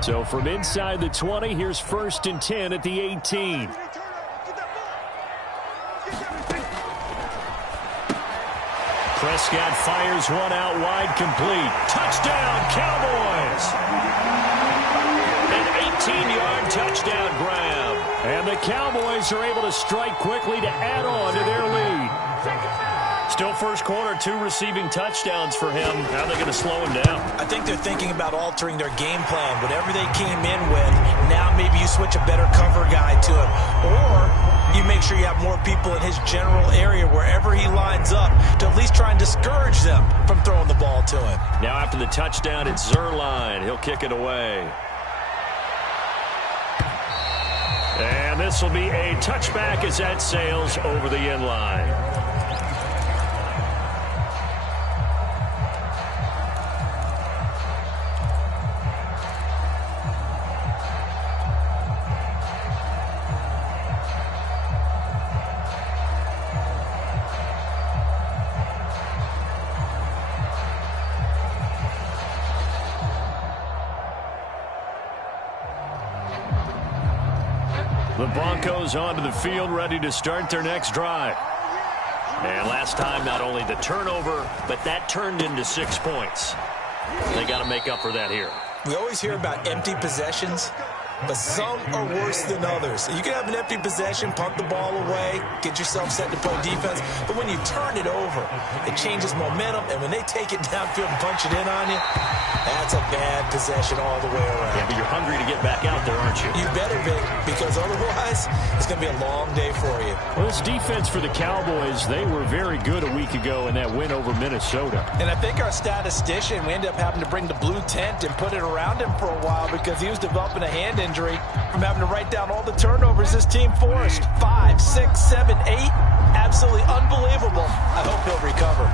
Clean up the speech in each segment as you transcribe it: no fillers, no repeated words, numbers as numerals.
So from inside the 20, here's 1st and 10 at the 18. Prescott fires one out wide, complete. Touchdown, Cowboys! An 18-yard touchdown grab. And the Cowboys are able to strike quickly to add on to their lead. Still first quarter, 2 receiving touchdowns for him. How are they going to slow him down? I think they're thinking about altering their game plan. Whatever they came in with, now maybe you switch a better cover guy to him. Or you make sure you have more people in his general area wherever he lines up to at least try and discourage them from throwing the ball to him. Now after the touchdown, it's Zuerlein. He'll kick it away. And this will be a touchback as that sails over the end line. The Broncos onto the field, ready to start their next drive. And last time, not only the turnover, but that turned into 6 points. They got to make up for that here. We always hear about empty possessions, but some are worse than others. You can have an empty possession, punt the ball away, get yourself set to play defense, but when you turn it over, it changes momentum, and when they take it downfield and punch it in on you, that's a bad possession all the way around. Yeah, but you're hungry to get back out there, aren't you? You better be, because otherwise, it's going to be a long day for you. Well, this defense for the Cowboys, they were very good a week ago in that win over Minnesota. And I think our statistician, we ended up having to bring the blue tent and put it around him for a while because he was developing a hand injury from having to write down all the turnovers this team forced. 5, 6, 7, 8. Absolutely unbelievable. I hope he'll recover.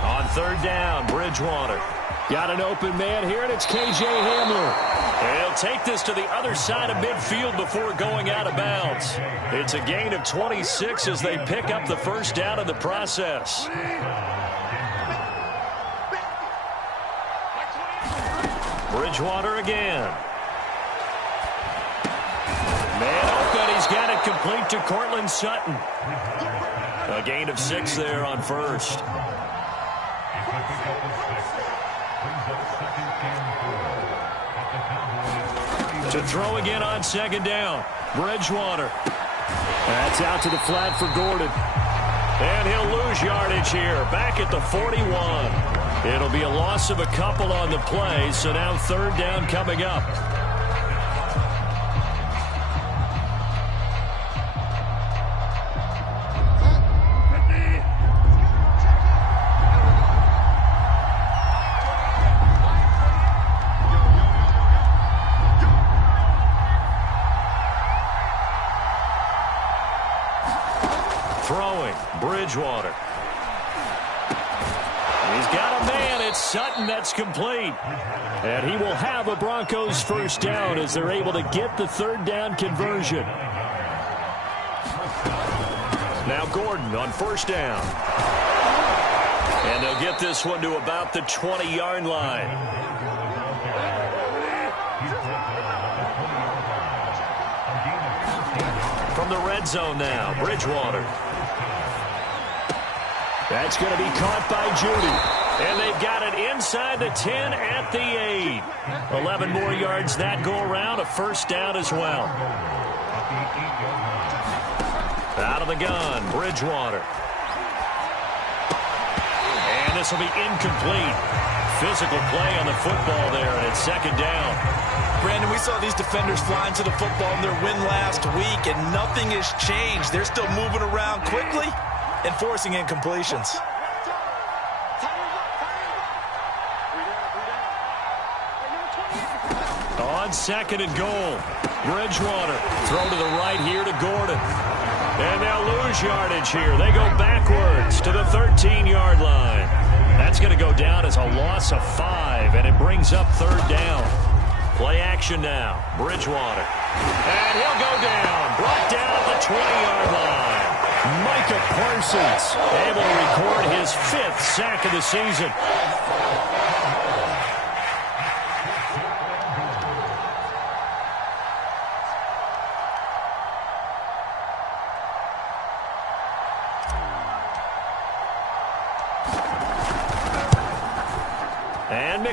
On 3rd down, Bridgewater. Got an open man here, and it's K.J. Hamler. And he'll take this to the other side of midfield before going out of bounds. It's a gain of 26 as they pick up the 1st down in the process. Bridgewater again. Man open, he's got it complete to Courtland Sutton. A gain of 6 there on 1st. To throw again on 2nd down. Bridgewater. That's out to the flat for Gordon. And he'll lose yardage here. Back at the 41. It'll be a loss of a couple on the play, so now 3rd down coming up. Throwing, Bridgewater. He's got a man. It's Sutton. That's complete. And he will have a Broncos 1st down as they're able to get the 3rd down conversion. Now Gordon on 1st down. And they'll get this one to about the 20-yard line. From the red zone now, Bridgewater. That's going to be caught by Judy. And they've got it inside the 10 at the 8. 11 more yards that go around, a 1st down as well. Out of the gun, Bridgewater. And this will be incomplete. Physical play on the football there, and it's 2nd down. Brandon, we saw these defenders flying to the football in their win last week, and nothing has changed. They're still moving around quickly and forcing incompletions. On 2nd and goal, Bridgewater. Throw to the right here to Gordon. And they'll lose yardage here. They go backwards to the 13-yard line. That's going to go down as a loss of 5, and it brings up 3rd down. Play action now. Bridgewater. And he'll go down. Brought down at the 20-yard line. Micah Parsons able to record his 5th sack of the season.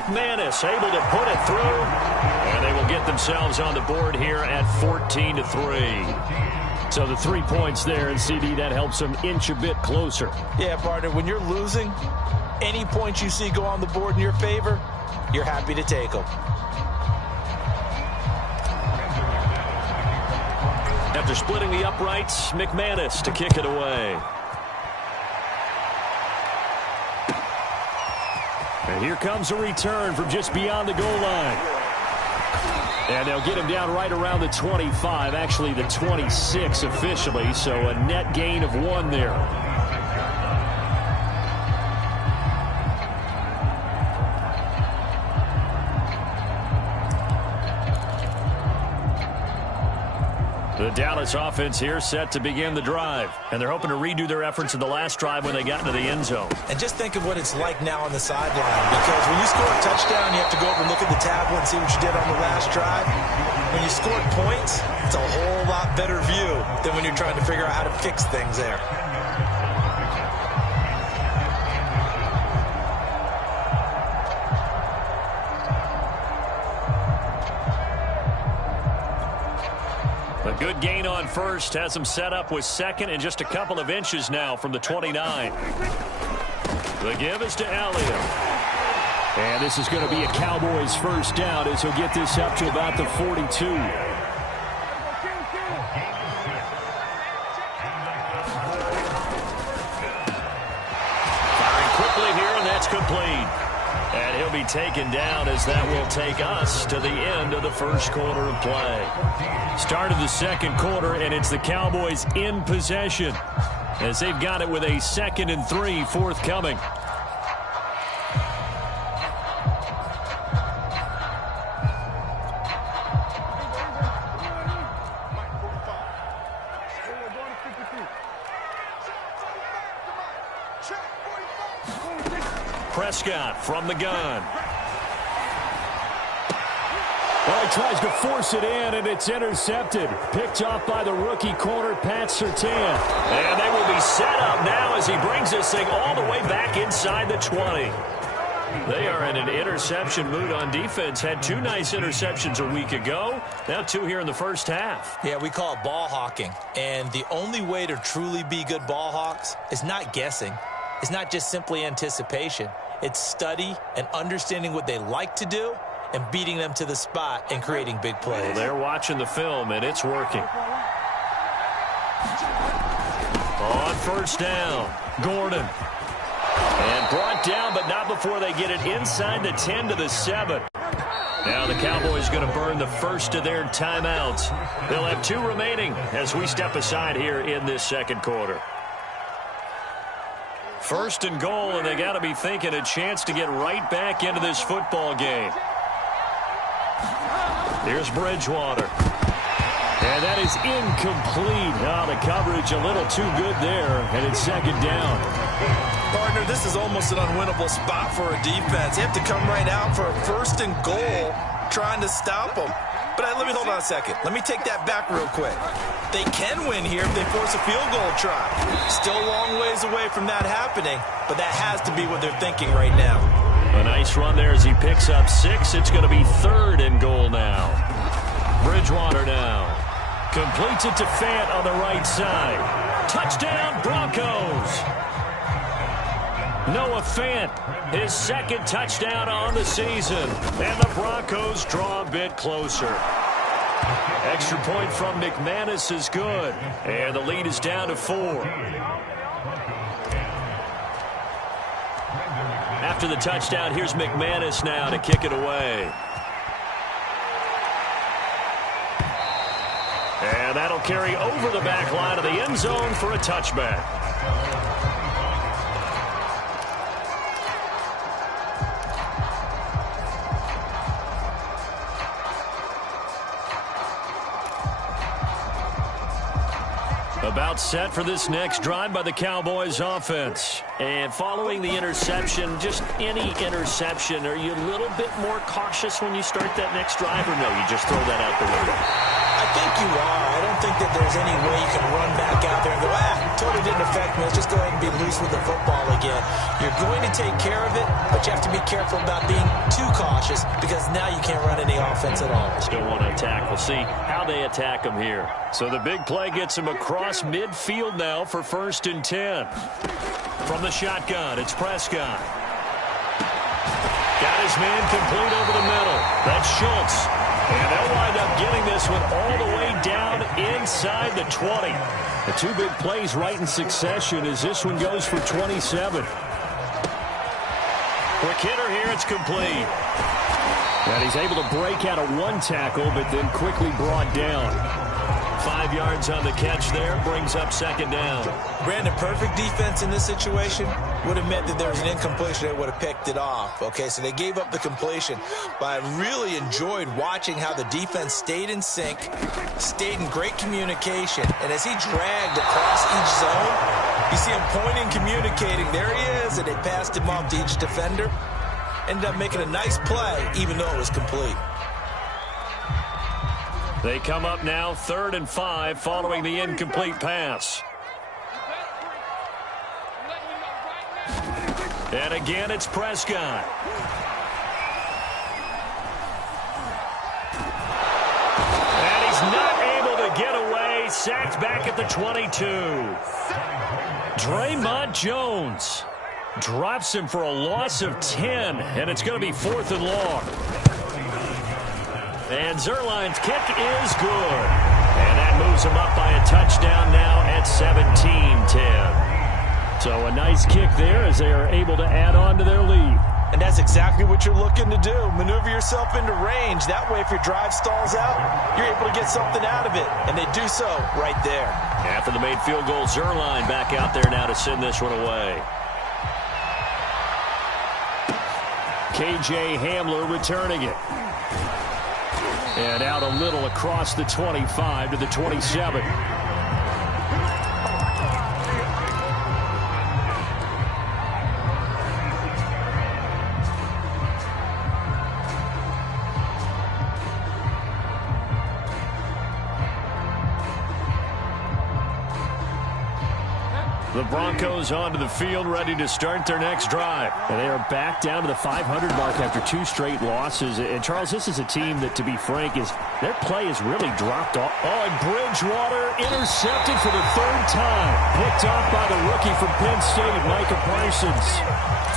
McManus able to put it through, and they will get themselves on the board here at 14-3. So the 3 points there, and CD, that helps them inch a bit closer. Yeah, partner, when you're losing, any points you see go on the board in your favor, you're happy to take them. After splitting the uprights, McManus to kick it away. And here comes a return from just beyond the goal line. And they'll get him down right around the 25, actually the 26 officially, so a net gain of 1 there. The Dallas offense here set to begin the drive. And they're hoping to redo their efforts in the last drive when they got into the end zone. And just think of what it's like now on the sideline. Because when you score a touchdown, you have to go over and look at the tablet and see what you did on the last drive. When you scored points, it's a whole lot better view than when you're trying to figure out how to fix things there. A good gain on first has them set up with second and just a couple of inches now from the 29. The give is to Elliott. And this is going to be a Cowboys first down as he'll get this up to about the 42. Firing quickly here, and that's complete. And he'll be taken down as that will take us to the end of the first quarter of play. Start of the second quarter, and it's the Cowboys in possession as they've got it with a 2nd and 3 forthcoming. Prescott from the gun. Well, he tries to force it in, and it's intercepted. Picked off by the rookie corner, Pat Surtain. And they will be set up now as he brings this thing all the way back inside the 20. They are in an interception mood on defense. Had 2 nice interceptions a week ago. Now 2 here in the first half. Yeah, we call it ball hawking. And the only way to truly be good ball hawks is not guessing. It's not just simply anticipation. It's study and understanding what they like to do and beating them to the spot and creating big plays. Well, they're watching the film, and it's working. On first down, Gordon. And brought down, but not before they get it inside the 10 to the 7. Now the Cowboys going to burn the first of their timeouts. They'll have 2 remaining as we step aside here in this second quarter. First and goal, and they got to be thinking a chance to get right back into this football game. Here's Bridgewater. And that is incomplete. Oh, the coverage a little too good there, and it's second down. Partner, this is almost an unwinnable spot for a defense. You have to come right out for a first and goal trying to stop them. But let me hold on a second. Let me take that back real quick. They can win here if they force a field goal try. Still a long ways away from that happening, but that has to be what they're thinking right now. A nice run there as he picks up 6. It's going to be 3rd and goal now. Bridgewater now. Completes it to Fant on the right side. Touchdown, Broncos. Noah Fant, his 2nd touchdown on the season. And the Broncos draw a bit closer. Extra point from McManus is good. And the lead is down to 4. After the touchdown, here's McManus now to kick it away. And that'll carry over the back line of the end zone for a touchback. About set for this next drive by the Cowboys offense. And following the interception, just any interception, are you a little bit more cautious when you start that next drive, or no, you just throw that out the window? I think you are. I don't think that there's any way you can run back out there and go, totally didn't affect me. Let's just go ahead and be loose with the football again. You're going to take care of it, but you have to be careful about being too cautious because now you can't run any offense at all. Still want to attack. We'll see how they attack him here. So the big play gets him across midfield now for 1st and 10. From the shotgun, it's Prescott. Got his man complete over the middle. That's Schultz. And they'll wind up getting this one all the way down inside the 20. The two big plays right in succession as this one goes for 27. Quick hitter here, it's complete. And he's able to break out of one tackle, but then quickly brought down. 5 yards on the catch there, brings up 2nd down. Brandon, perfect defense in this situation would have meant that there was an incompletion. They would have picked it off. Okay, so they gave up the completion. But I really enjoyed watching how the defense stayed in sync, stayed in great communication. And as he dragged across each zone, you see him pointing, communicating. There he is, and they passed him off to each defender. Ended up making a nice play, even though it was complete. They come up now 3rd and 5 following the incomplete pass. And again, it's Prescott. And he's not able to get away. Sacked back at the 22. Draymond Jones drops him for a loss of 10, and it's going to be 4th and long. And Zuerlein's kick is good. And that moves him up by a touchdown now at 17-10. So a nice kick there as they are able to add on to their lead. And that's exactly what you're looking to do. Maneuver yourself into range. That way, if your drive stalls out, you're able to get something out of it. And they do so right there. After the made field goal, Zuerlein back out there now to send this one away. KJ Hamler returning it. And out a little across the 25 to the 27. The Broncos onto the field, ready to start their next drive. And they are back down to the 500 mark after 2 straight losses. And, Charles, this is a team that, to be frank, their play has really dropped off. Oh, and Bridgewater intercepted for the 3rd time. Picked off by the rookie from Penn State, Micah Parsons.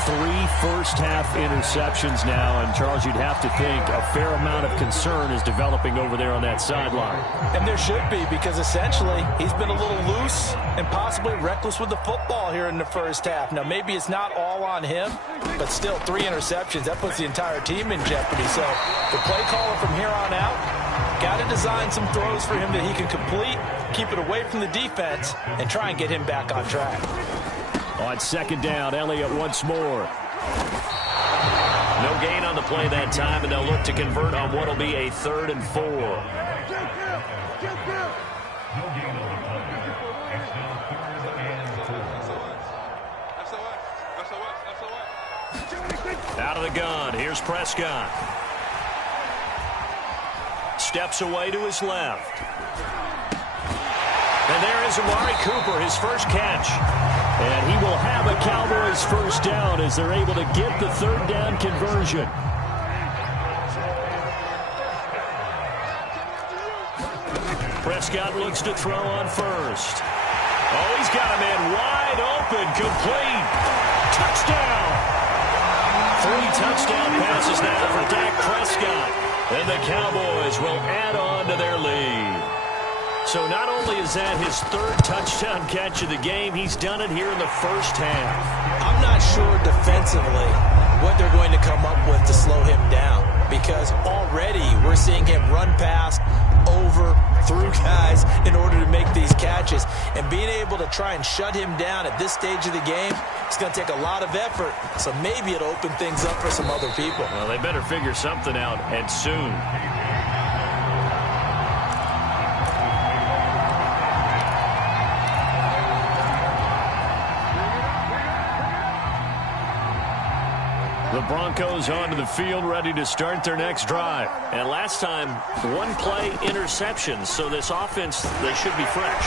3 first-half interceptions now. And, Charles, you'd have to think a fair amount of concern is developing over there on that sideline. And there should be, because essentially he's been a little loose and possibly reckless with the football here in the first half. Now, maybe it's not all on him, but still 3 interceptions. That puts the entire team in jeopardy. So the play caller from here on out got to design some throws for him that he can complete, keep it away from the defense, and try and get him back on track. On 2nd down, Elliott once more. No gain on the play that time, and they'll look to convert on what will be a 3rd and 4. Out of the gun, here's Prescott. Steps away to his left. And there is Amari Cooper, his first catch. And he will have a Cowboys first down as they're able to get the 3rd down conversion. Prescott looks to throw on first. Oh, he's got a man wide open, complete. Touchdown! 3 touchdown passes now for Dak Prescott. And the Cowboys will add on to their lead. So not only is that his 3rd touchdown catch of the game, he's done it here in the first half. I'm not sure defensively what they're going to come up with to slow him down, because already we're seeing him run past, over, through guys in order to make these catches. And being able to try and shut him down at this stage of the game, it's going to take a lot of effort. So maybe it'll open things up for some other people. Well, they better figure something out, and soon. The Broncos onto the field, ready to start their next drive. And last time, one-play interception, so this offense, they should be fresh.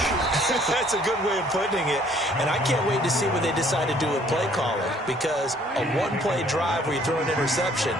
That's a good way of putting it. And I can't wait to see what they decide to do with play calling, because a one-play drive where you throw an interception,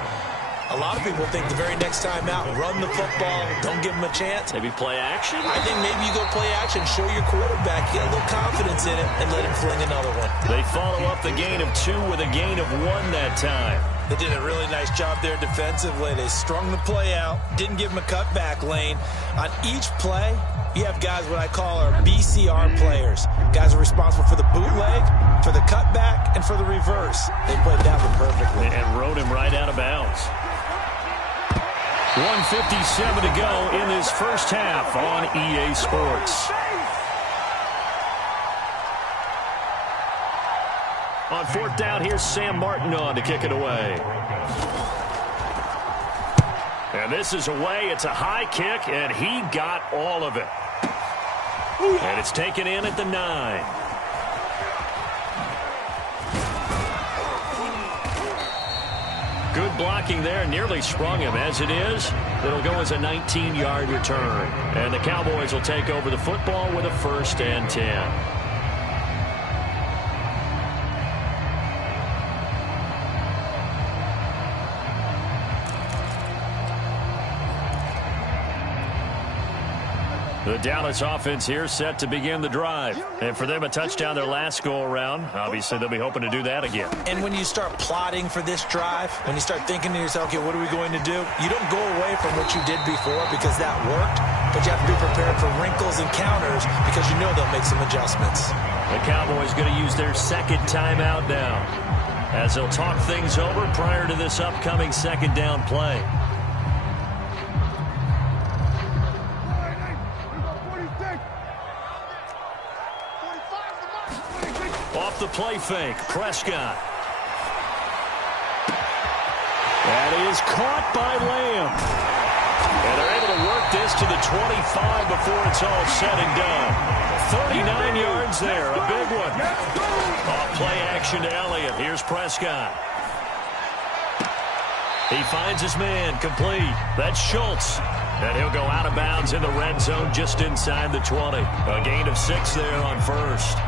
a lot of people think the very next time out, run the football, don't give them a chance. Maybe play action? I think maybe you go play action, show your quarterback, get a little confidence in it, and let him fling another one. They follow up the gain of 2 with a gain of 1 that time. They did a really nice job there defensively. They strung the play out, didn't give him a cutback lane. On each play, you have guys what I call our BCR players. Guys are responsible for the bootleg, for the cutback, and for the reverse. They played that one perfectly. And rode him right out of bounds. 1:57 to go in this first half on EA Sports. On 4th down, here's Sam Martin on to kick it away. And this is away. It's a high kick, and he got all of it. And it's taken in at the 9. Good blocking there, nearly sprung him. As it is, it'll go as a 19-yard return. And the Cowboys will take over the football with a 1st and 10. The Dallas offense here set to begin the drive. And for them, a touchdown their last go-around. Obviously, they'll be hoping to do that again. And when you start plotting for this drive, when you start thinking to yourself, okay, what are we going to do? You don't go away from what you did before because that worked, but you have to be prepared for wrinkles and counters because you know they'll make some adjustments. The Cowboys going to use their 2nd timeout now as they'll talk things over prior to this upcoming 2nd down play. Off the play fake, Prescott. That is caught by Lamb. And they're able to work this to the 25 before it's all said and done. 39 yards there, a big one. Off play action to Elliott. Here's Prescott. He finds his man, complete. That's Schultz. And he'll go out of bounds in the red zone just inside the 20. A gain of 6 there on 1st.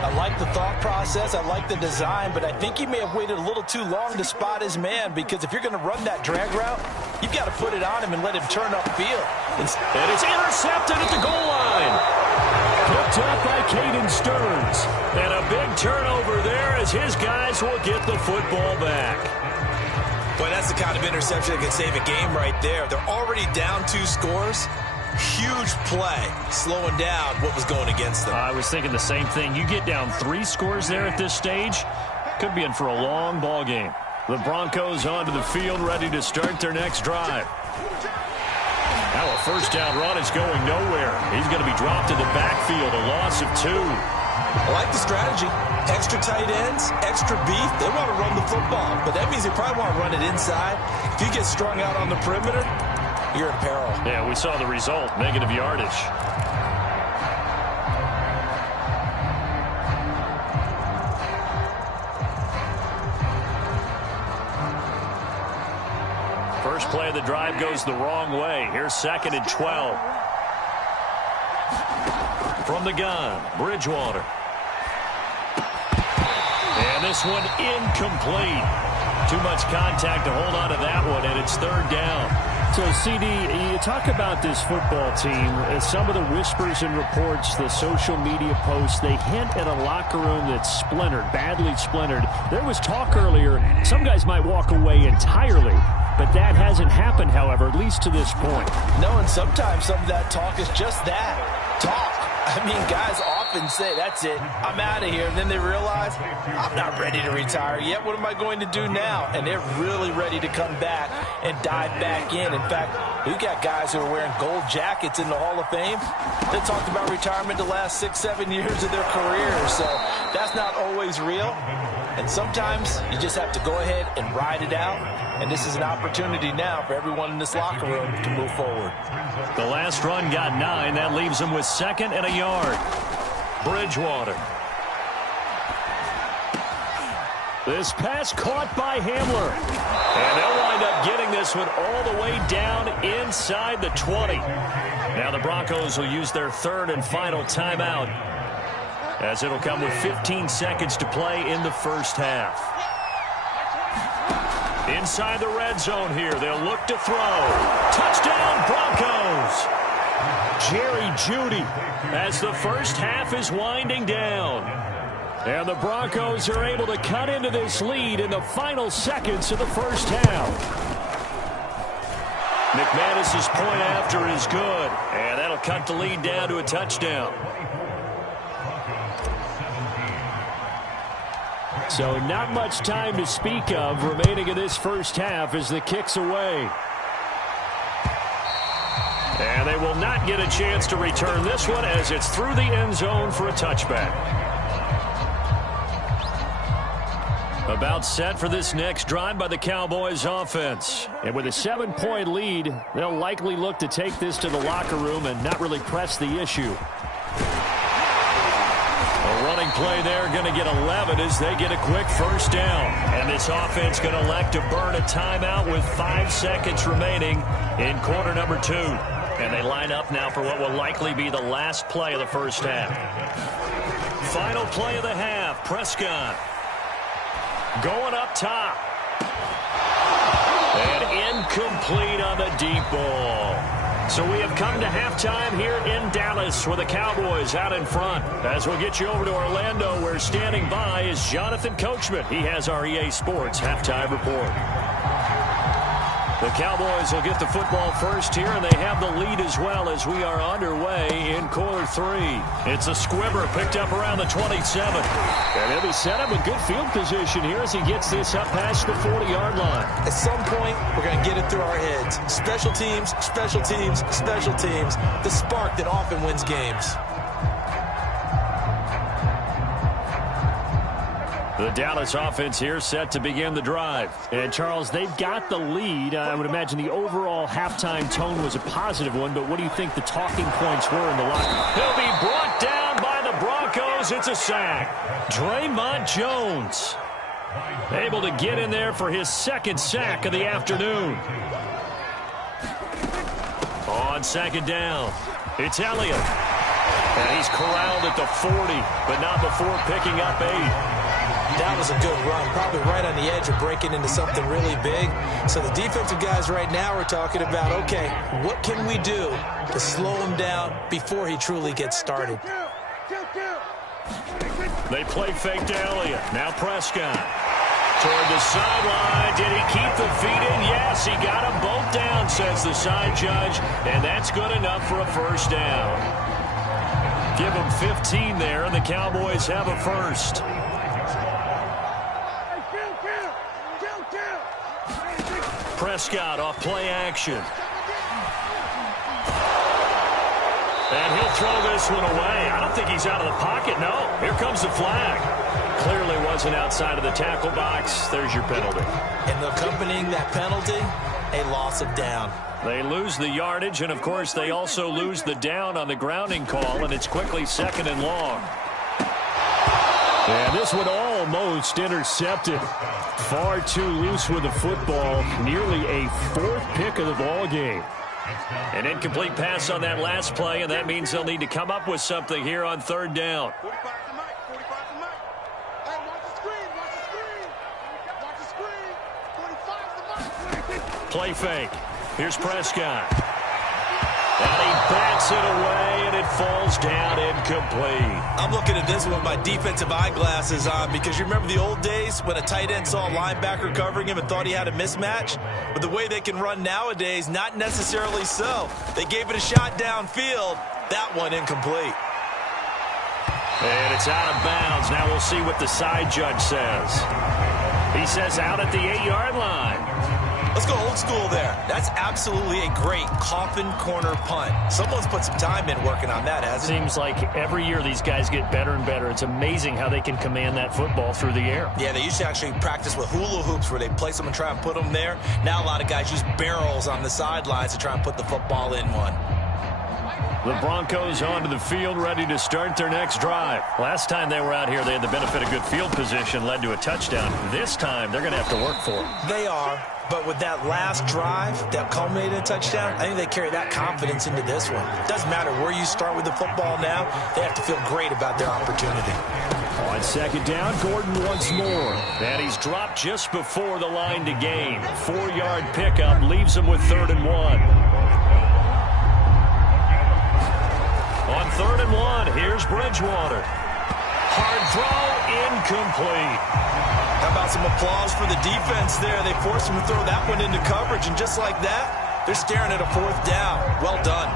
I like the thought process. I like the design, but I think he may have waited a little too long to spot his man, because if you're going to run that drag route, you've got to put it on him and let him turn upfield. And it's intercepted at the goal line. Picked up by Caden Stearns. And a big turnover there as his guys will get the football back. Boy, that's the kind of interception that can save a game right there. They're already down 2 scores. Huge play, slowing down what was going against them. I was thinking the same thing. You get down 3 scores there at this stage, could be in for a long ball game. The Broncos onto the field, ready to start their next drive. Now a 1st down run is going nowhere. He's going to be dropped in the backfield, a loss of 2. I like the strategy. Extra tight ends, extra beef. They want to run the football, but that means they probably want to run it inside. If you get strung out on the perimeter, you're in peril. Yeah, we saw the result, negative yardage. First play of the drive goes the wrong way. Here's 2nd and 12. From the gun, Bridgewater. And this one incomplete. Too much contact to hold on to that one, and it's 3rd down. So, CD, you talk about this football team, some of the whispers and reports, the social media posts, they hint at a locker room that's splintered, badly splintered. There was talk earlier, some guys might walk away entirely, but that hasn't happened, however, at least to this point. No, and sometimes some of that talk is just that, talk. I mean, guys often say, that's it, I'm out of here. And then they realize, I'm not ready to retire yet. What am I going to do now? And they're really ready to come back and dive back in. In fact, we've got guys who are wearing gold jackets in the Hall of Fame. They talked about retirement the last 6-7 years of their careers. So that's not always real. And sometimes you just have to go ahead and ride it out. And this is an opportunity now for everyone in this locker room to move forward. The last run got 9. That leaves them with 2nd and a yard. Bridgewater. This pass caught by Hamler. And they'll wind up getting this one all the way down inside the 20. Now the Broncos will use their third and final timeout, as it'll come with 15 seconds to play in the first half. Inside the red zone here, they'll look to throw. Touchdown, Broncos! Jerry Jeudy as the first half is winding down. And the Broncos are able to cut into this lead in the final seconds of the first half. McManus's point after is good, and that'll cut the lead down to a touchdown. So not much time to speak of remaining in this first half as the kick's away. And they will not get a chance to return this one as it's through the end zone for a touchback. About set for this next drive by the Cowboys offense. And with a 7-point lead, they'll likely look to take this to the locker room and not really press the issue. A running play there, going to get 11 as they get a quick first down. And this offense going to elect to burn a timeout with 5 seconds remaining in quarter number 2. And they line up now for what will likely be the last play of the first half. Final play of the half, Prescott. Going up top. And incomplete on the deep ball. So we have come to halftime here in Dallas with the Cowboys out in front. As we'll get you over to Orlando, where standing by is Jonathan Coachman. He has our EA Sports halftime report. The Cowboys will get the football first here, and they have the lead as well as we are underway in quarter 3. It's a squibber picked up around the 27. And he'll be set up with good field position here as he gets this up past the 40-yard line. At some point, we're going to get it through our heads. Special teams, special teams, special teams. The spark that often wins games. The Dallas offense here set to begin the drive. And, Charles, they've got the lead. I would imagine the overall halftime tone was a positive one, but what do you think the talking points were in the locker room? He'll be brought down by the Broncos. It's a sack. Dre'Mont Jones able to get in there for his second sack of the afternoon. On second down, it's Elliott. And he's corralled at the 40, but not before picking up 8. That was a good run, probably right on the edge of breaking into something really big. So the defensive guys right now are talking about, okay, what can we do to slow him down before he truly gets started? They play fake to Elliott. Now Prescott. Toward the sideline. Did he keep the feet in? Yes, he got them both down, says the side judge. And that's good enough for a first down. Give them 15 there, and the Cowboys have a first. Prescott off play action. And he'll throw this one away. I don't think he's out of the pocket. No, here comes the flag. Clearly wasn't outside of the tackle box. There's your penalty. And accompanying that penalty, a loss of down. They lose the yardage, and, of course, they also lose the down on the grounding call, and it's quickly 2nd and long. And this one almost intercepted. Far too loose with the football. Nearly a 4th pick of the ball game. An incomplete pass on that last play, and that means they'll need to come up with something here on 3rd down. Play fake. Here's Prescott. And he bats it away, and it falls down incomplete. I'm looking at this one with my defensive eyeglasses on, because you remember the old days when a tight end saw a linebacker covering him and thought he had a mismatch? But the way they can run nowadays, not necessarily so. They gave it a shot downfield. That one incomplete. And it's out of bounds. Now we'll see what the side judge says. He says out at the 8-yard line. Let's go old school there. That's absolutely a great coffin corner punt. Someone's put some time in working on that, hasn't it? Seems like every year these guys get better and better. It's amazing how they can command that football through the air. Yeah, they used to actually practice with hula hoops where they place them and try and put them there. Now a lot of guys use barrels on the sidelines to try and put the football in one. The Broncos onto the field, ready to start their next drive. Last time they were out here, they had the benefit of good field position, led to a touchdown. This time, they're going to have to work for it. They are, but with that last drive that culminated in a touchdown, I think they carry that confidence into this one. It doesn't matter where you start with the football now. They have to feel great about their opportunity. On second down, Gordon once more. And he's dropped just before the line to gain. 4-yard pickup leaves him with 3rd and 1. On 3rd and 1, here's Bridgewater. Hard throw, incomplete. How about some applause for the defense there? They forced him to throw that one into coverage, and just like that, they're staring at a 4th down. Well done.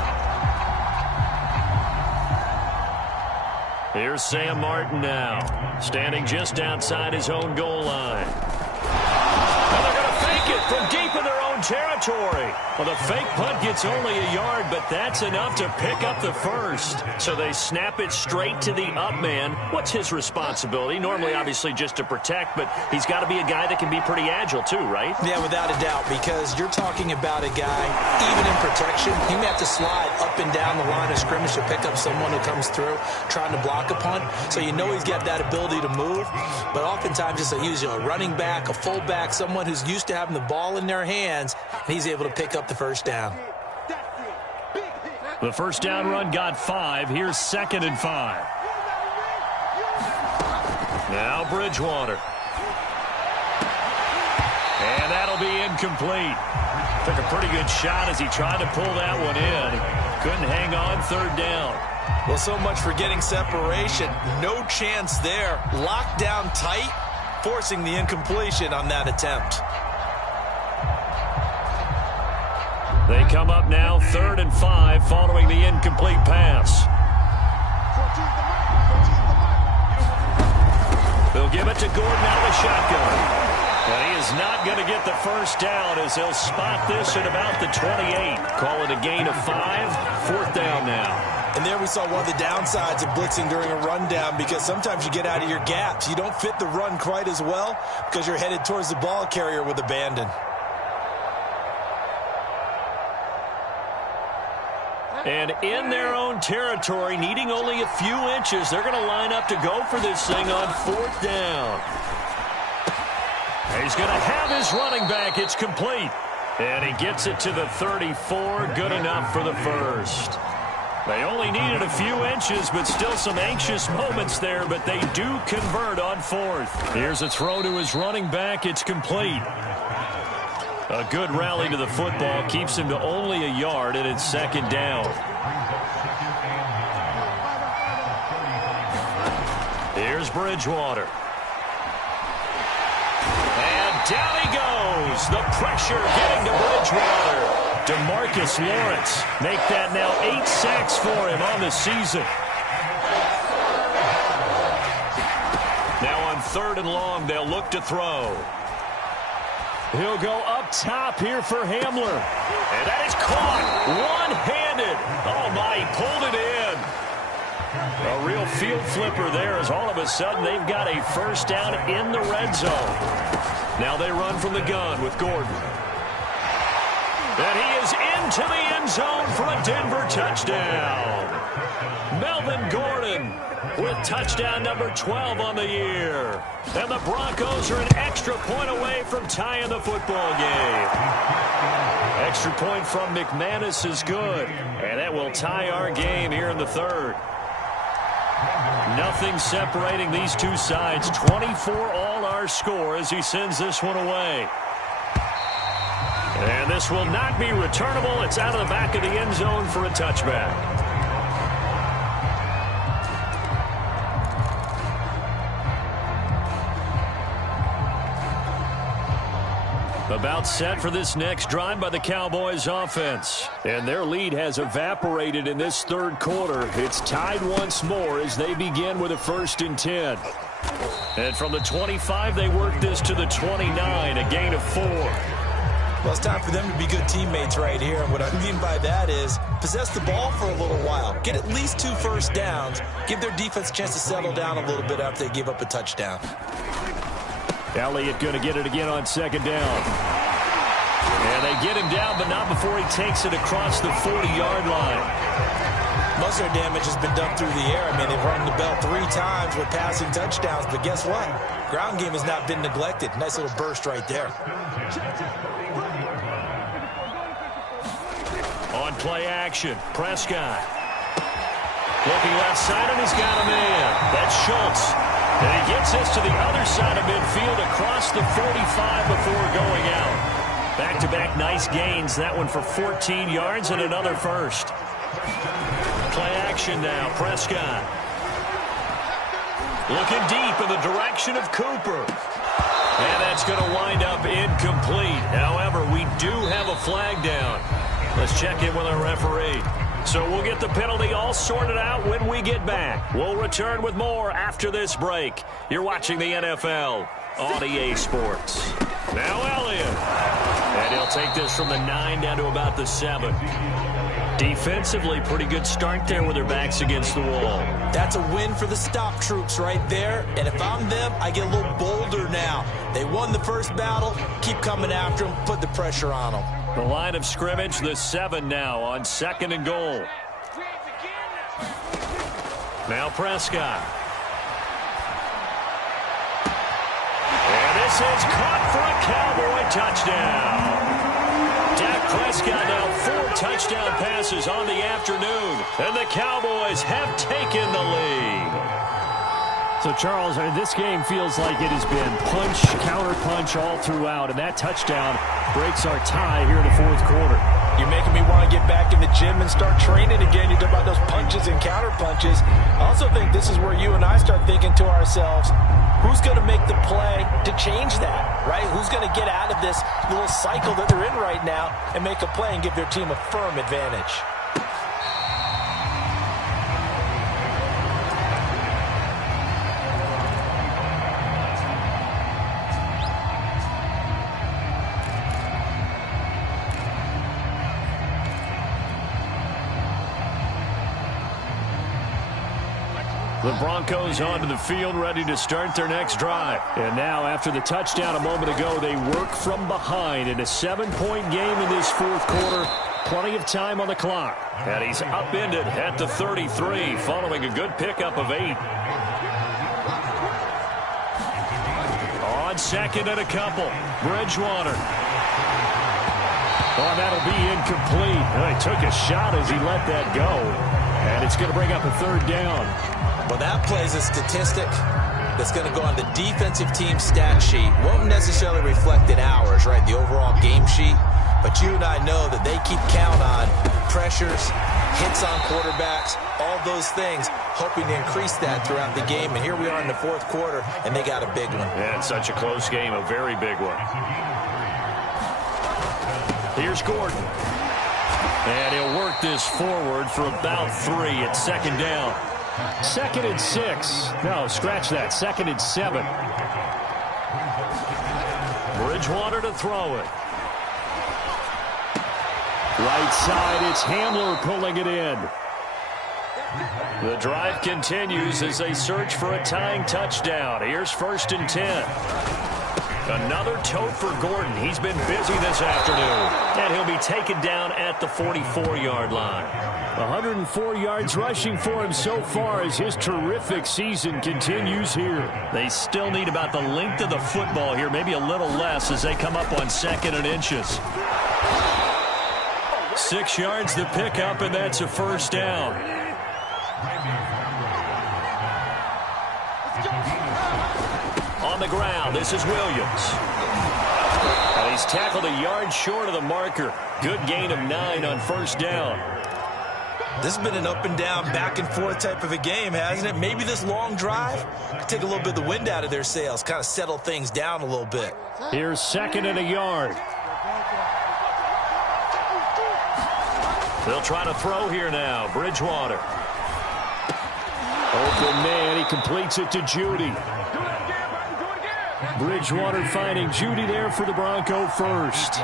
Here's Sam Martin now, standing just outside his own goal line. And they're going to fake it from deep in their own territory. Well, the fake punt gets only a yard, but that's enough to pick up the first. So they snap it straight to the up man. What's his responsibility? Normally, obviously, just to protect, but he's got to be a guy that can be pretty agile too, right? Yeah, without a doubt, because you're talking about a guy, even in protection, he may have to slide up and down the line of scrimmage to pick up someone who comes through trying to block a punt. So you know he's got that ability to move, but oftentimes it's usually a running back, a fullback, someone who's used to having the ball in their hands, and he's able to pick up the first down. The first down run got 5. Here's 2nd and 5. Now Bridgewater. And that'll be incomplete. Took a pretty good shot as he tried to pull that one in. Couldn't hang on 3rd down. Well, so much for getting separation. No chance there. Locked down tight, forcing the incompletion on that attempt. They come up now 3rd and 5 following the incomplete pass. They'll give it to Gordon out of the shotgun. And he is not going to get the first down as they'll spot this at about the 28. Call it a gain of 5. 4th down now. And there we saw one of the downsides of blitzing during a rundown, because sometimes you get out of your gaps. You don't fit the run quite as well because you're headed towards the ball carrier with abandon. And in their own territory, needing only a few inches, they're going to line up to go for this thing on 4th down. He's going to have his running back. It's complete. And he gets it to the 34. Good enough for the first. They only needed a few inches, but still some anxious moments there, but they do convert on 4th. Here's a throw to his running back. It's complete. A good rally to the football keeps him to only a yard, and it's 2nd down. Here's Bridgewater. And down he goes. The pressure getting to Bridgewater. DeMarcus Lawrence make that now 8 sacks for him on the season. Now on 3rd and long, they'll look to throw. He'll go up top here for Hamler. And that is caught one-handed. Oh, my, he pulled it in. A real field flipper there as all of a sudden they've got a first down in the red zone. Now they run from the gun with Gordon. And he is into the end zone for a Denver touchdown. Melvin Gordon with touchdown number 12 on the year. And the Broncos are an extra point away from tying the football game. Extra point from McManus is good. And that will tie our game here in the 3rd. Nothing separating these two sides. 24 all our score as he sends this one away. And this will not be returnable. It's out of the back of the end zone for a touchback. About set for this next drive by the Cowboys offense. And their lead has evaporated in this 3rd quarter. It's tied once more as they begin with a 1st and 10. And from the 25, they work this to the 29, a gain of 4. Well, it's time for them to be good teammates right here. And what I mean by that is possess the ball for a little while. Get at least 2 first downs. Give their defense a chance to settle down a little bit after they give up a touchdown. Elliott going to get it again on 2nd down. And they get him down, but not before he takes it across the 40-yard line. Most of their damage has been done through the air. I mean, they've rung the bell 3 times with passing touchdowns, but guess what? Ground game has not been neglected. Nice little burst right there. On play action, Prescott. Looking left side, and he's got a man. That's Schultz. And he gets this to the other side of midfield across the 45 before going out. Back-to-back nice gains. That one for 14 yards and another first. Play action now, Prescott. Looking deep in the direction of Cooper. And that's going to wind up incomplete. However, we do have a flag down. Let's check in with our referee. So we'll get the penalty all sorted out when we get back. We'll return with more after this break. You're watching the NFL on EA Sports. Now Elliott. And he'll take this from the 9 down to about the 7. Defensively, pretty good start there with their backs against the wall. That's a win for the stop troops right there. And if I'm them, I get a little bolder now. They won the first battle. Keep coming after them. Put the pressure on them. The line of scrimmage, the 7 now on 2nd and goal. Now Prescott. And this is caught for a Cowboy touchdown. Dak Prescott now 4 touchdown passes on the afternoon, and the Cowboys have taken the lead. So, Charles, this game feels like it has been punch, counter-punch all throughout, and that touchdown breaks our tie here in the 4th quarter. You're making me want to get back in the gym and start training again. You talk about those punches and counter-punches. I also think this is where you and I start thinking to ourselves, who's going to make the play to change that, right? Who's going to get out of this little cycle that they're in right now and make a play and give their team a firm advantage? The Broncos onto the field, ready to start their next drive. And now, after the touchdown a moment ago, they work from behind in a 7-point game in this 4th quarter. Plenty of time on the clock. And he's upended at the 33, following a good pickup of 8. On 2nd and a couple, Bridgewater. Oh, that'll be incomplete. He took a shot as he let that go. And it's going to bring up a 3rd down. Well, that plays a statistic that's going to go on the defensive team stat sheet. Won't necessarily reflect in ours, right, the overall game sheet. But you and I know that they keep count on pressures, hits on quarterbacks, all those things, hoping to increase that throughout the game. And here we are in the 4th quarter, and they got a big one. Yeah, it's such a close game, a very big one. Here's Gordon. And he'll work this forward for about 3 at 2nd down. 2nd and 6. No, scratch that. 2nd and 7. Bridgewater to throw it. Right side, it's Hamler pulling it in. The drive continues as they search for a tying touchdown. Here's 1st and 10. Another tote for Gordon. He's been busy this afternoon. And he'll be taken down at the 44-yard line. 104 yards rushing for him so far as his terrific season continues here. They still need about the length of the football here, maybe a little less as they come up on 2nd and inches. 6 yards the pickup, and that's a 1st down. On the ground, this is Williams. And he's tackled a yard short of the marker. Good gain of 9 on 1st down. This has been an up and down, back and forth type of a game, hasn't it? Maybe this long drive could take a little bit of the wind out of their sails, kind of settle things down a little bit. Here's 2nd and a yard. They'll try to throw here now. Bridgewater. Open man, he completes it to Judy. Bridgewater finding Judy there for the Bronco first.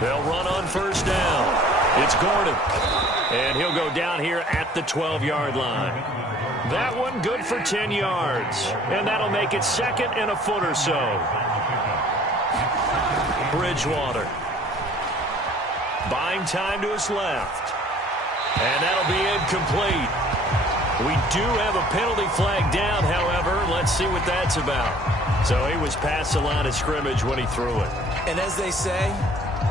They'll run on 1st down. It's Gordon. And he'll go down here at the 12-yard line. That one good for 10 yards. And that'll make it 2nd and a foot or so. Bridgewater. Buying time to his left. And that'll be incomplete. We do have a penalty flag down, however. Let's see what that's about. So he was past the line of scrimmage when he threw it. And as they say,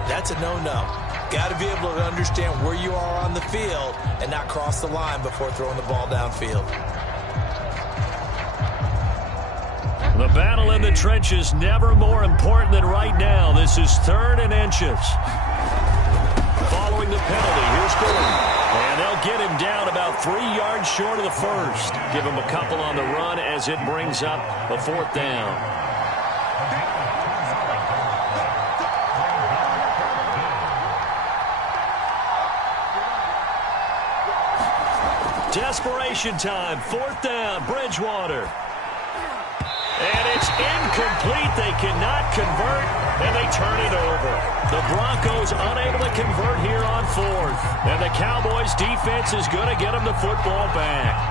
that's a no-no. Got to be able to understand where you are on the field and not cross the line before throwing the ball downfield. The battle in the trenches never more important than right now. This is 3rd and inches. Following the penalty, here's Gordon. And they'll get him down about 3 yards short of the first. Give him a couple on the run as it brings up a 4th down. Desperation time. 4th down, Bridgewater. And it's incomplete. They cannot convert, and they turn it over. The Broncos unable to convert here on 4th. And the Cowboys' defense is going to get them the football back.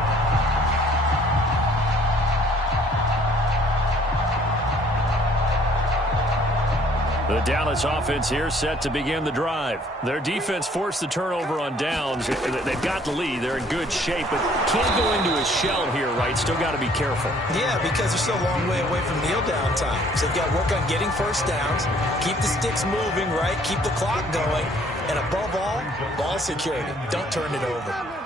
The Dallas offense here set to begin the drive. Their defense forced the turnover on downs. They've got the lead. They're in good shape, but can't go into a shell here, right? Still got to be careful. Yeah, because they're still a long way away from kneel down time. So they've got to work on getting first downs, keep the sticks moving, right? Keep the clock going, and above all, ball security. Don't turn it over.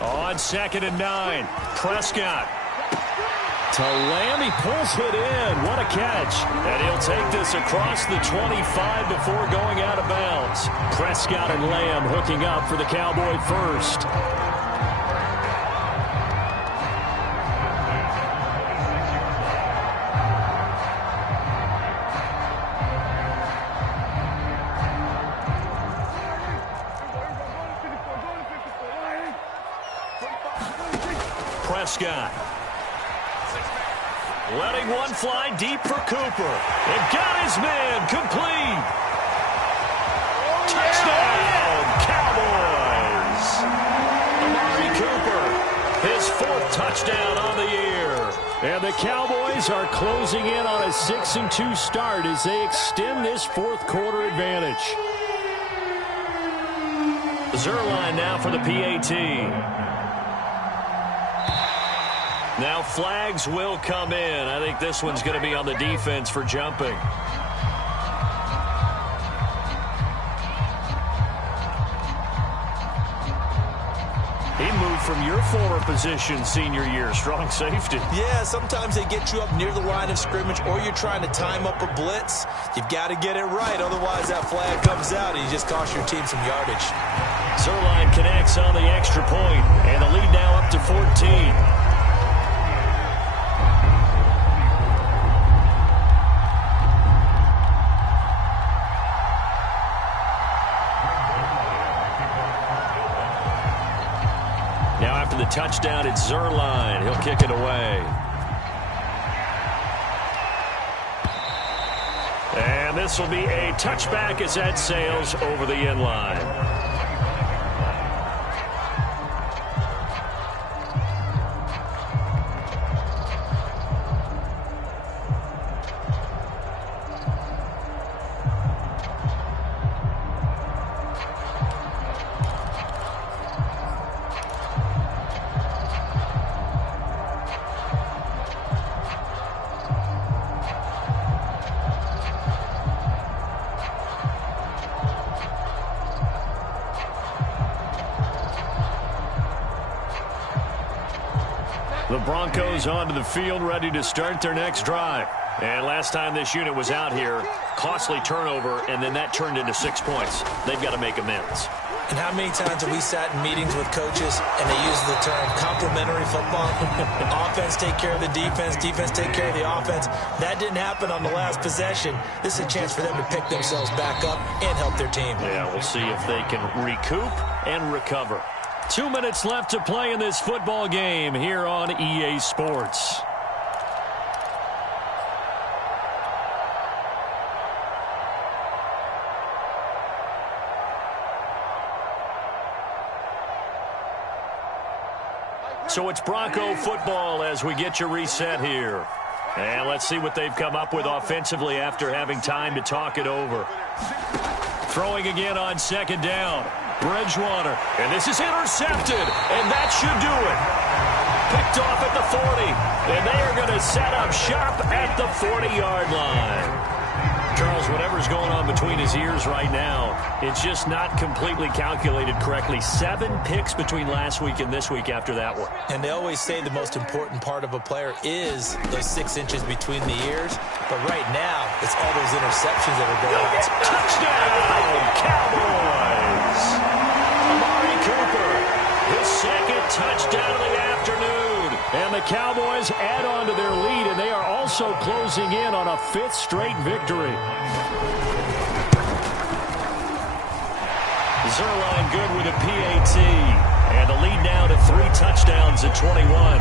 On 2nd and 9, Prescott to Lamb. He pulls it in. What a catch. And he'll take this across the 25 before going out of bounds. Prescott and Lamb hooking up for the Cowboy first. Prescott letting one fly deep for Cooper. They've got his man complete. Touchdown, Cowboys. Amari Cooper, his 4th touchdown on the year. And the Cowboys are closing in on a 6-2 start as they extend this 4th quarter advantage. Zuerlein now for the PAT. Now flags will come in. I think this one's going to be on the defense for jumping. He moved from your former position senior year, strong safety. Yeah, sometimes they get you up near the line of scrimmage or you're trying to time up a blitz. You've got to get it right. Otherwise, that flag comes out and you just cost your team some yardage. Zuerlein connects on the extra point, and the lead now up to 14. The touchdown, it's Zuerlein. He'll kick it away. And this will be a touchback as that sails over the end line. The Broncos onto the field, ready to start their next drive. And last time this unit was out here, costly turnover, and then that turned into 6 points. They've got to make amends. And how many times have we sat in meetings with coaches and they use the term complementary football? Offense take care of the defense, defense take care of the offense. That didn't happen on the last possession. This is a chance for them to pick themselves back up and help their team. Yeah, we'll see if they can recoup and recover. 2 minutes left to play in this football game here on EA Sports. So it's Bronco football as we get you reset here. And let's see what they've come up with offensively after having time to talk it over. Throwing again on second down. Bridgewater. And this is intercepted. And that should do it. Picked off at the 40. And they are going to set up shop at the 40-yard line. Charles, whatever's going on between his ears right now, it's just not completely calculated correctly. 7 picks between last week and this week after that one. And they always say the most important part of a player is those 6 inches between the ears. But right now, it's all those interceptions that are going on. Touchdown, Cowboys! Amari Cooper, his second touchdown of the afternoon. And the Cowboys add on to their lead, and they are also closing in on a 5th straight victory. Zuerlein good with a PAT. And the lead now to 3 touchdowns at 21.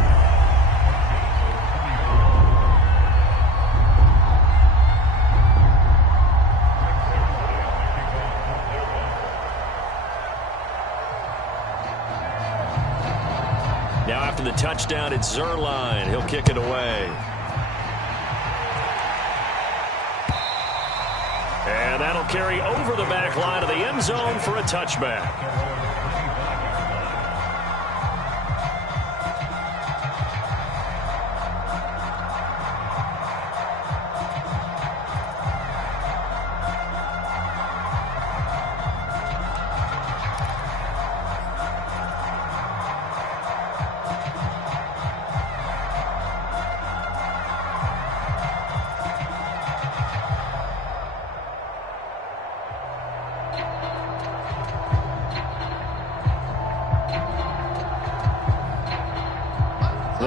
Now after the touchdown, it's Zuerlein. He'll kick it away. And that'll carry over the back line of the end zone for a touchback.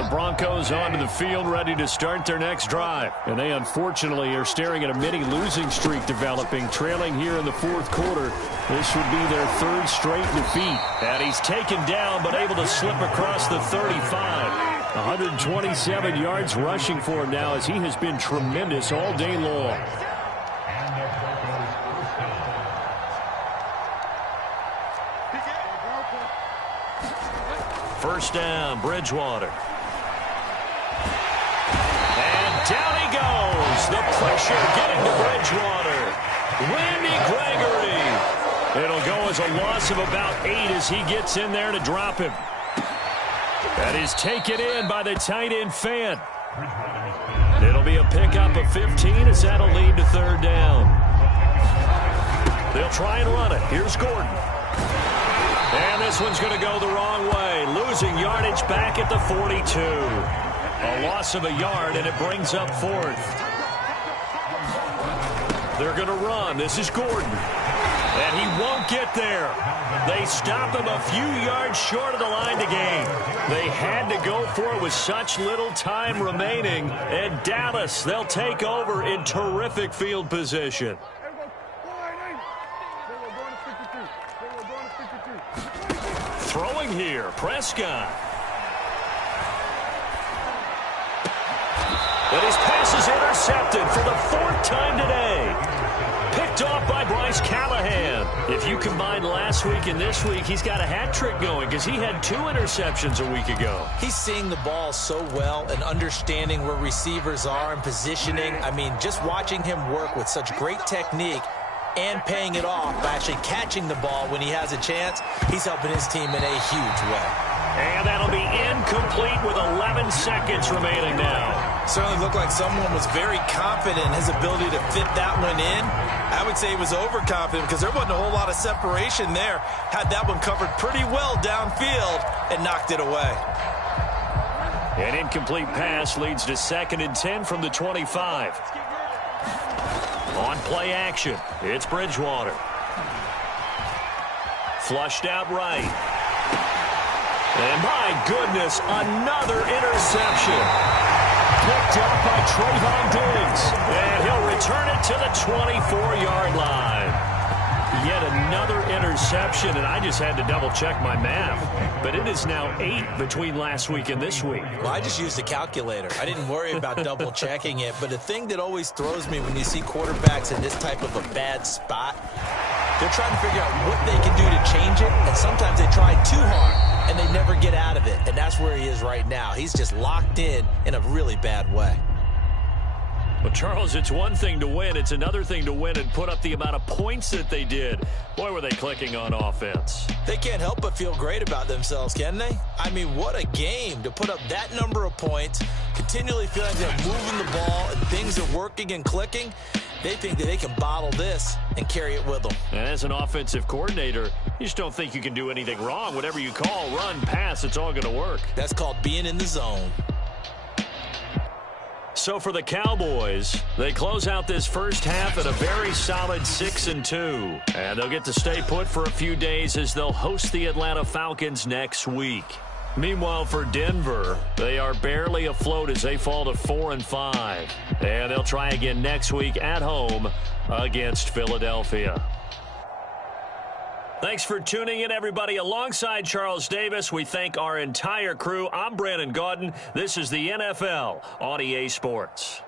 Broncos onto the field, ready to start their next drive. And they unfortunately are staring at a mini losing streak developing, trailing here in the 4th quarter. This would be their 3rd straight defeat. And he's taken down, but able to slip across the 35. 127 yards rushing for him now, as he has been tremendous all day long. First down, Bridgewater. Down he goes. The pressure getting to Bridgewater. Randy Gregory. It'll go as a loss of about 8 as he gets in there to drop him. That is taken in by the tight end Fant. It'll be a pickup of 15 as that'll lead to 3rd down. They'll try and run it. Here's Gordon. And this one's going to go the wrong way. Losing yardage back at the 42. A loss of a yard, and it brings up 4th. They're going to run. This is Gordon. And he won't get there. They stop him a few yards short of the line to gain. They had to go for it with such little time remaining. And Dallas, they'll take over in terrific field position. Throwing here, Prescott. And his pass is intercepted for the 4th time today. Picked off by Bryce Callahan. If you combine last week and this week, he's got a hat trick going because he had 2 interceptions a week ago. He's seeing the ball so well and understanding where receivers are and positioning. I mean, just watching him work with such great technique and paying it off by actually catching the ball when he has a chance, he's helping his team in a huge way. And that'll be incomplete with 11 seconds remaining now. Certainly looked like someone was very confident in his ability to fit that one in. I would say he was overconfident because there wasn't a whole lot of separation there. Had that one covered pretty well downfield and knocked it away. An incomplete pass leads to 2nd and 10 from the 25. On play action, it's Bridgewater. Flushed out right. And my goodness, another interception. Picked up by Trayvon Diggs. And he'll return it to the 24-yard line. Yet another interception, and I just had to double-check my math. But it is now 8 between last week and this week. Well, I just used a calculator. I didn't worry about double-checking it. But the thing that always throws me when you see quarterbacks in this type of a bad spot, they're trying to figure out what they can do to change it, and sometimes they try too hard, and they never get out of it. And that's where he is right now. He's just locked in a really bad way. Well, Charles, it's one thing to win. It's another thing to win and put up the amount of points that they did. Boy, were they clicking on offense. They can't help but feel great about themselves, can they? I mean, what a game to put up that number of points, continually feeling like they're moving the ball and things are working and clicking. They think that they can bottle this and carry it with them. And as an offensive coordinator, you just don't think you can do anything wrong. Whatever you call, run, pass, it's all going to work. That's called being in the zone. So for the Cowboys, they close out this first half at a very solid 6-2. And they'll get to stay put for a few days as they'll host the Atlanta Falcons next week. Meanwhile, for Denver, they are barely afloat as they fall to 4-5. And they'll try again next week at home against Philadelphia. Thanks for tuning in, everybody. Alongside Charles Davis, we thank our entire crew. I'm Brandon Gaudin. This is the NFL on EA Sports.